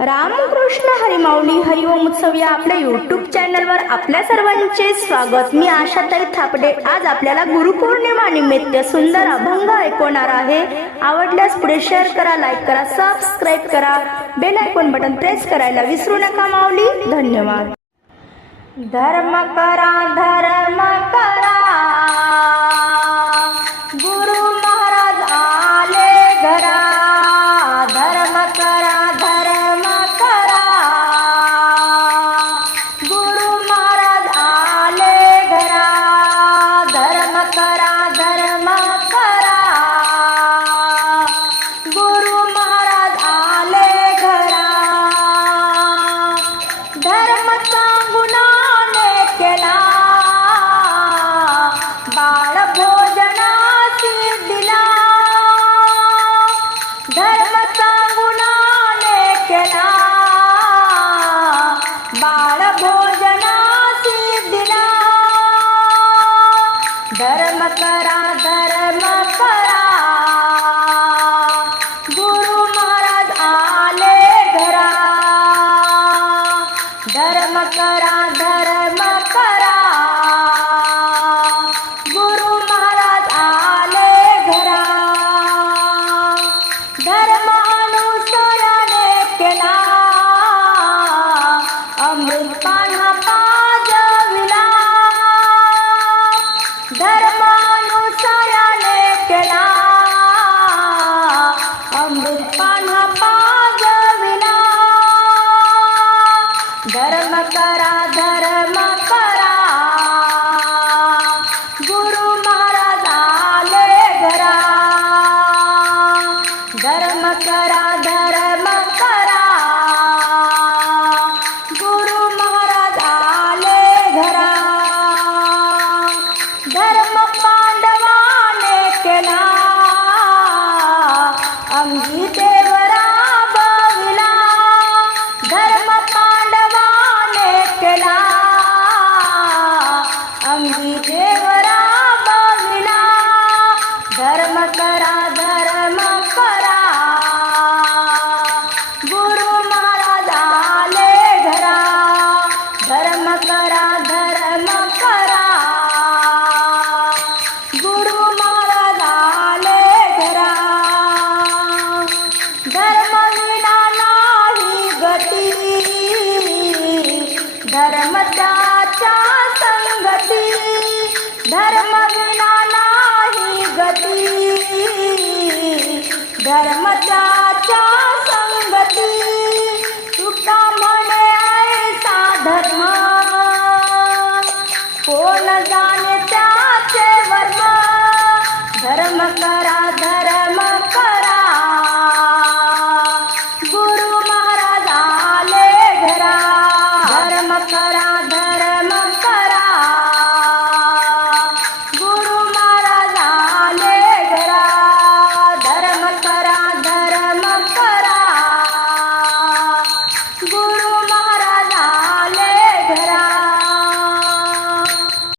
रामकृष्ण हरिमाऊली हरिओम उत्सव या आपल्या यूट्यूब चॅनलवर आपल्या सर्वांचे स्वागत। मी आशाताई थापडे आज आपल्याला गुरुपौर्णिमा निमित्त सुंदर अभंग ऐकवणार आहे। आवडल्यास पुढे शेअर करा, लाईक करा, सबस्क्राईब करा, बेल आयकॉन बटन प्रेस करायला विसरू नका माऊली। धन्यवाद। धर्म करा गुरु महाराज आले घरा। धर्म करा गुरु महाराज आले घरा। धर्म करा गुरु महाराज आले घरा। धर्म सांगुनाने केला बाळ भोजनासी दिला। धर्म सांगुनाने केला बाळ भोजनासी दिला। धर्म करा गुरु महाराज आले घरा। धर्म करा गुरु महाराज आले घरा। धर्म अनुसरणे केला अमृतपान पाजविला। धर्म अनुसरणे केला अमृतपान पाजविला। धर्म करा गुरु महाराज आले घरा। धर्म करा गुरु महाराज आले घरा। धर्म पांडवाने केला अंगी देवरा बविला। धर्म पांडवाने केला अंगी देवरा बविला। धर्म करा गुरु महाराज आले घरा। धर्म करा गुरु महाराज आले घरा। धर्म विना नाही गती धर्म त्याच्या संगती। धर्म विना नाही गती धर्म त्याच्या संगती। तुका म्हणे ऐसा धर्म कोण जाणे त्याचे वर्म। धर्म करा गुरु महाराज आले घरा। धर्म करा